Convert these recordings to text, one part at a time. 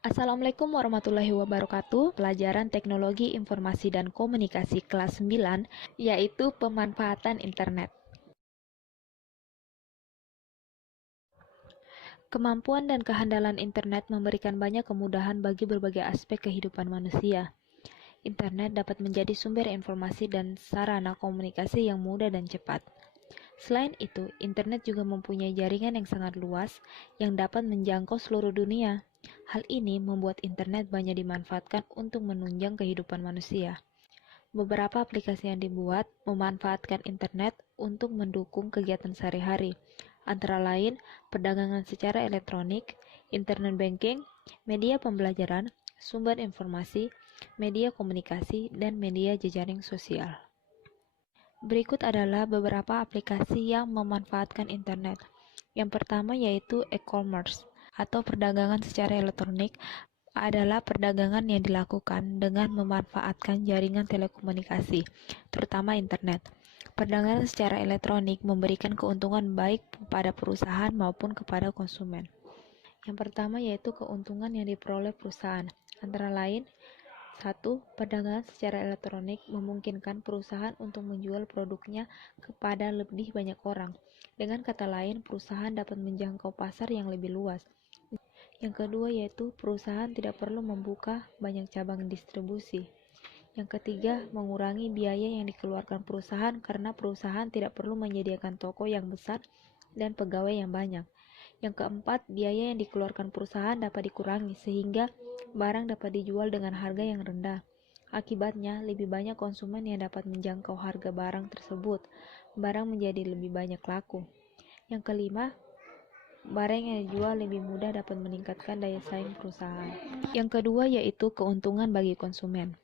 Assalamualaikum warahmatullahi wabarakatuh. Pelajaran Teknologi Informasi dan Komunikasi kelas 9, yaitu pemanfaatan internet. Kemampuan dan kehandalan internet memberikan banyak kemudahan bagi berbagai aspek kehidupan manusia. Internet dapat menjadi sumber informasi dan sarana komunikasi yang mudah dan cepat. Selain itu, internet juga mempunyai jaringan yang sangat luas yang dapat menjangkau seluruh dunia. Hal ini membuat internet banyak dimanfaatkan untuk menunjang kehidupan manusia. Beberapa aplikasi yang dibuat memanfaatkan internet untuk mendukung kegiatan sehari-hari, antara lain perdagangan secara elektronik, internet banking, media pembelajaran, sumber informasi, media komunikasi, dan media jejaring sosial. Berikut adalah beberapa aplikasi yang memanfaatkan internet. Yang pertama yaitu e-commerce atau perdagangan secara elektronik adalah perdagangan yang dilakukan dengan memanfaatkan jaringan telekomunikasi, terutama internet. Perdagangan secara elektronik memberikan keuntungan baik kepada perusahaan maupun kepada konsumen. Yang pertama yaitu keuntungan yang diperoleh perusahaan, antara lain 1. Perdagangan secara elektronik memungkinkan perusahaan untuk menjual produknya kepada lebih banyak orang. Dengan kata lain, perusahaan dapat menjangkau pasar yang lebih luas. Yang kedua yaitu perusahaan tidak perlu membuka banyak cabang distribusi. Yang ketiga, mengurangi biaya yang dikeluarkan perusahaan karena perusahaan tidak perlu menyediakan toko yang besar dan pegawai yang banyak. Yang keempat, biaya yang dikeluarkan perusahaan dapat dikurangi sehingga barang dapat dijual dengan harga yang rendah. Akibatnya, lebih banyak konsumen yang dapat menjangkau harga barang tersebut. Barang menjadi lebih banyak laku. Yang kelima, barang yang dijual lebih mudah dapat meningkatkan daya saing perusahaan. Yang kedua yaitu keuntungan bagi konsumen.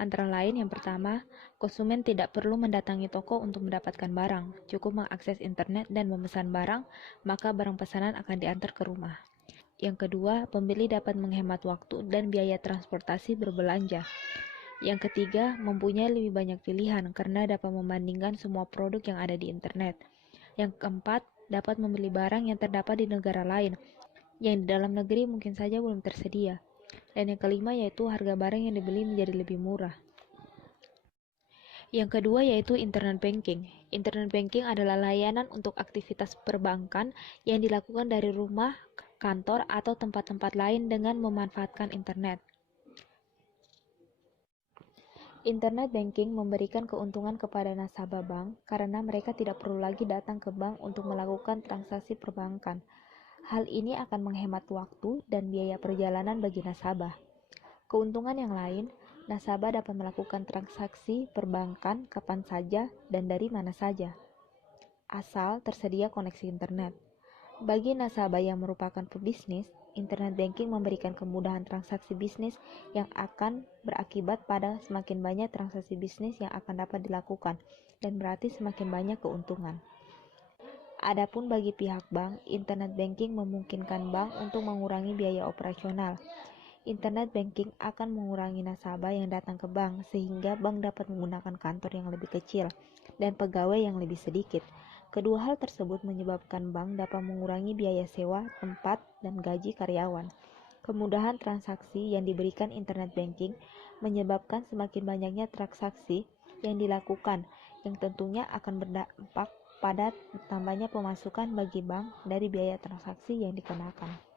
Antara lain yang pertama, konsumen tidak perlu mendatangi toko untuk mendapatkan barang, cukup mengakses internet dan memesan barang, maka barang pesanan akan diantar ke rumah. Yang kedua, pembeli dapat menghemat waktu dan biaya transportasi berbelanja. Yang ketiga, mempunyai lebih banyak pilihan karena dapat membandingkan semua produk yang ada di internet. Yang keempat, dapat membeli barang yang terdapat di negara lain, yang di dalam negeri mungkin saja belum tersedia. Dan yang kelima yaitu harga barang yang dibeli menjadi lebih murah. Yang kedua yaitu internet banking. Internet banking adalah layanan untuk aktivitas perbankan yang dilakukan dari rumah, kantor, atau tempat-tempat lain dengan memanfaatkan internet. Internet banking memberikan keuntungan kepada nasabah bank karena mereka tidak perlu lagi datang ke bank untuk melakukan transaksi perbankan. Hal ini akan menghemat waktu dan biaya perjalanan bagi nasabah. Keuntungan yang lain, nasabah dapat melakukan transaksi perbankan kapan saja dan dari mana saja, asal tersedia koneksi internet. Bagi nasabah yang merupakan pebisnis, internet banking memberikan kemudahan transaksi bisnis yang akan berakibat pada semakin banyak transaksi bisnis yang akan dapat dilakukan dan berarti semakin banyak keuntungan. Adapun bagi pihak bank, internet banking memungkinkan bank untuk mengurangi biaya operasional. Internet banking akan mengurangi nasabah yang datang ke bank sehingga bank dapat menggunakan kantor yang lebih kecil dan pegawai yang lebih sedikit. Kedua hal tersebut menyebabkan bank dapat mengurangi biaya sewa, tempat, dan gaji karyawan. Kemudahan transaksi yang diberikan internet banking menyebabkan semakin banyaknya transaksi yang dilakukan, yang tentunya akan berdampak pada tambahnya pemasukan bagi bank dari biaya transaksi yang dikenakan.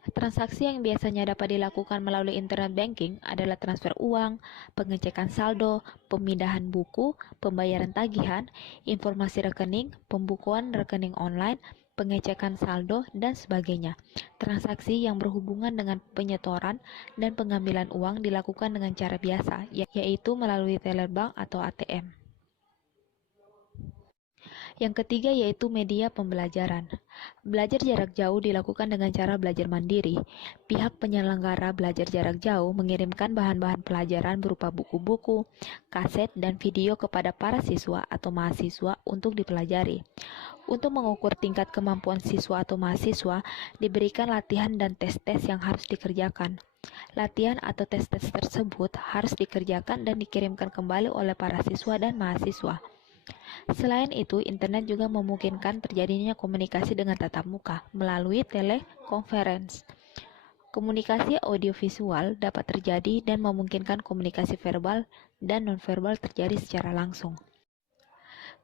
Transaksi yang biasanya dapat dilakukan melalui internet banking adalah transfer uang, pengecekan saldo, pemindahan buku, pembayaran tagihan, informasi rekening, pembukuan rekening online, pengecekan saldo, dan sebagainya. Transaksi yang berhubungan dengan penyetoran dan pengambilan uang dilakukan dengan cara biasa, yaitu melalui teller bank atau ATM. Yang ketiga yaitu media pembelajaran. Belajar jarak jauh dilakukan dengan cara belajar mandiri. Pihak penyelenggara belajar jarak jauh mengirimkan bahan-bahan pelajaran berupa buku-buku, kaset, dan video kepada para siswa atau mahasiswa untuk dipelajari. Untuk mengukur tingkat kemampuan siswa atau mahasiswa, diberikan latihan dan tes-tes yang harus dikerjakan. Latihan atau tes-tes tersebut harus dikerjakan dan dikirimkan kembali oleh para siswa dan mahasiswa. Selain itu, internet juga memungkinkan terjadinya komunikasi dengan tatap muka melalui telekonferensi. Komunikasi audiovisual dapat terjadi dan memungkinkan komunikasi verbal dan nonverbal terjadi secara langsung.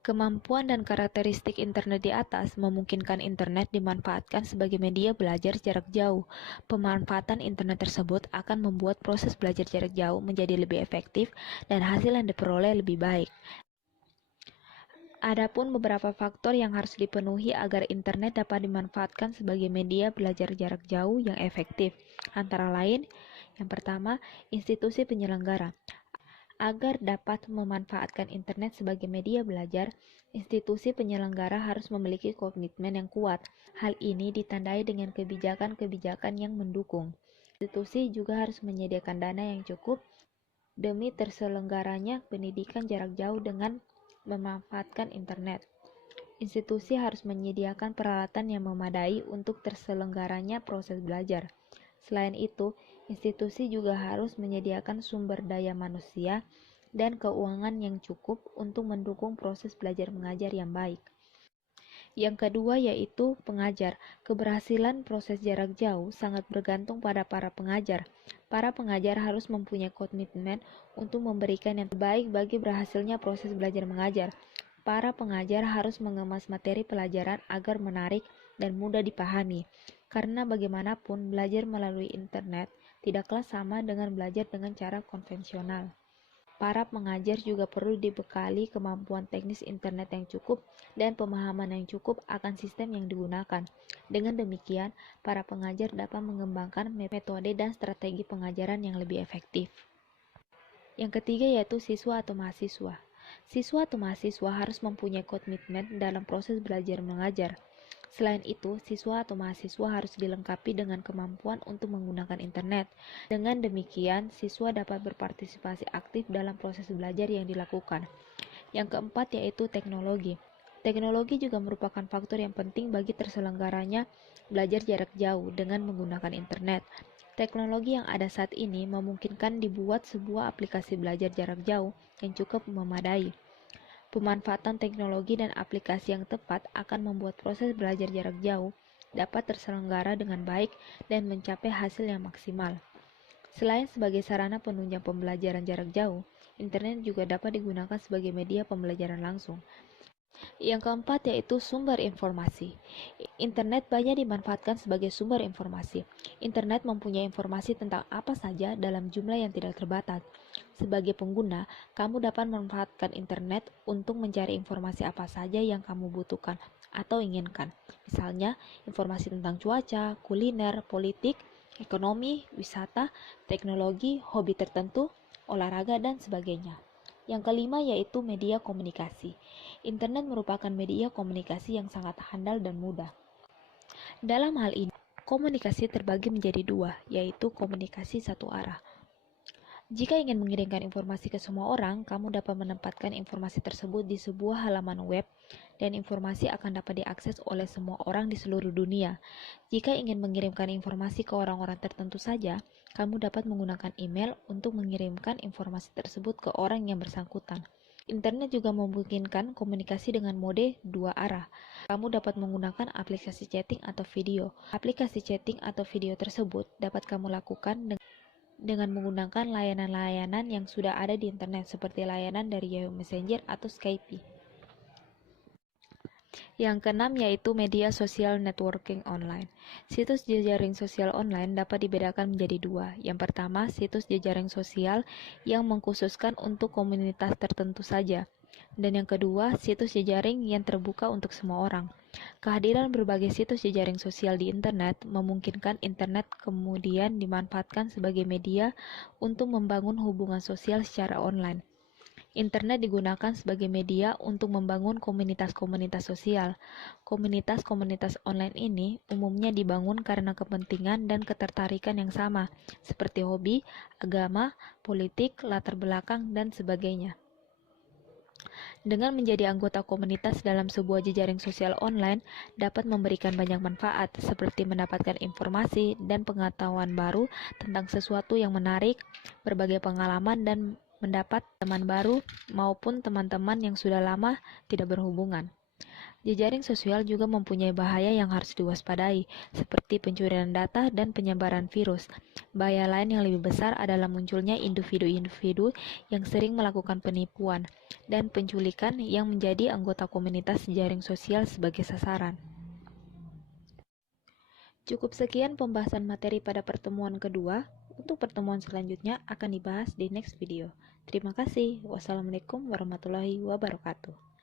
Kemampuan dan karakteristik internet di atas memungkinkan internet dimanfaatkan sebagai media belajar jarak jauh. Pemanfaatan internet tersebut akan membuat proses belajar jarak jauh menjadi lebih efektif dan hasil yang diperoleh lebih baik. Adapun beberapa faktor yang harus dipenuhi agar internet dapat dimanfaatkan sebagai media belajar jarak jauh yang efektif. Antara lain, yang pertama, institusi penyelenggara. Agar dapat memanfaatkan internet sebagai media belajar, institusi penyelenggara harus memiliki komitmen yang kuat. Hal ini ditandai dengan kebijakan-kebijakan yang mendukung. Institusi juga harus menyediakan dana yang cukup demi terselenggaranya pendidikan jarak jauh dengan memanfaatkan internet. Institusi harus menyediakan peralatan yang memadai untuk terselenggaranya proses belajar. Selain itu, institusi juga harus menyediakan sumber daya manusia dan keuangan yang cukup untuk mendukung proses belajar mengajar yang baik. Yang kedua yaitu pengajar. Keberhasilan proses jarak jauh sangat bergantung pada para pengajar. Para pengajar harus mempunyai komitmen untuk memberikan yang terbaik bagi berhasilnya proses belajar mengajar. Para pengajar harus mengemas materi pelajaran agar menarik dan mudah dipahami. Karena bagaimanapun belajar melalui internet tidaklah sama dengan belajar dengan cara konvensional. Para pengajar juga perlu dibekali kemampuan teknis internet yang cukup dan pemahaman yang cukup akan sistem yang digunakan. Dengan demikian, para pengajar dapat mengembangkan metode dan strategi pengajaran yang lebih efektif. Yang ketiga yaitu siswa atau mahasiswa. Siswa atau mahasiswa harus mempunyai komitmen dalam proses belajar mengajar. Selain itu, siswa atau mahasiswa harus dilengkapi dengan kemampuan untuk menggunakan internet. Dengan demikian, siswa dapat berpartisipasi aktif dalam proses belajar yang dilakukan. Yang keempat yaitu teknologi. Teknologi juga merupakan faktor yang penting bagi terselenggaranya belajar jarak jauh dengan menggunakan internet. Teknologi yang ada saat ini memungkinkan dibuat sebuah aplikasi belajar jarak jauh yang cukup memadai. Pemanfaatan teknologi dan aplikasi yang tepat akan membuat proses belajar jarak jauh dapat terselenggara dengan baik dan mencapai hasil yang maksimal. Selain sebagai sarana penunjang pembelajaran jarak jauh, internet juga dapat digunakan sebagai media pembelajaran langsung. Yang keempat yaitu sumber informasi. Internet banyak dimanfaatkan sebagai sumber informasi. Internet mempunyai informasi tentang apa saja dalam jumlah yang tidak terbatas. Sebagai pengguna, kamu dapat memanfaatkan internet untuk mencari informasi apa saja yang kamu butuhkan atau inginkan. Misalnya, informasi tentang cuaca, kuliner, politik, ekonomi, wisata, teknologi, hobi tertentu, olahraga, dan sebagainya. Yang kelima yaitu media komunikasi. Internet merupakan media komunikasi yang sangat handal dan mudah. Dalam hal ini, komunikasi terbagi menjadi dua, yaitu komunikasi satu arah. Jika ingin mengirimkan informasi ke semua orang, kamu dapat menempatkan informasi tersebut di sebuah halaman web dan informasi akan dapat diakses oleh semua orang di seluruh dunia. Jika ingin mengirimkan informasi ke orang-orang tertentu saja, kamu dapat menggunakan email untuk mengirimkan informasi tersebut ke orang yang bersangkutan. Internet juga memungkinkan komunikasi dengan mode dua arah. Kamu dapat menggunakan aplikasi chatting atau video. Aplikasi chatting atau video tersebut dapat kamu lakukan dengan menggunakan layanan-layanan yang sudah ada di internet seperti layanan dari Yahoo Messenger atau Skype. Yang keenam yaitu media sosial networking online. Situs jejaring sosial online dapat dibedakan menjadi dua. Yang pertama, situs jejaring sosial yang mengkhususkan untuk komunitas tertentu saja. Dan yang kedua, situs jejaring yang terbuka untuk semua orang. Kehadiran berbagai situs jejaring sosial di internet memungkinkan internet kemudian dimanfaatkan sebagai media untuk membangun hubungan sosial secara online. Internet digunakan sebagai media untuk membangun komunitas-komunitas sosial. Komunitas-komunitas online ini umumnya dibangun karena kepentingan dan ketertarikan yang sama, seperti hobi, agama, politik, latar belakang, dan sebagainya. Dengan menjadi anggota komunitas dalam sebuah jejaring sosial online dapat memberikan banyak manfaat, seperti mendapatkan informasi dan pengetahuan baru tentang sesuatu yang menarik, berbagai pengalaman, dan mendapat teman baru maupun teman-teman yang sudah lama tidak berhubungan. Jejaring sosial juga mempunyai bahaya yang harus diwaspadai, seperti pencurian data dan penyebaran virus. Bahaya lain yang lebih besar adalah munculnya individu-individu yang sering melakukan penipuan dan penculikan yang menjadi anggota komunitas jejaring sosial sebagai sasaran. Cukup sekian pembahasan materi pada pertemuan kedua. Untuk pertemuan selanjutnya akan dibahas di next video. Terima kasih. Wassalamualaikum warahmatullahi wabarakatuh.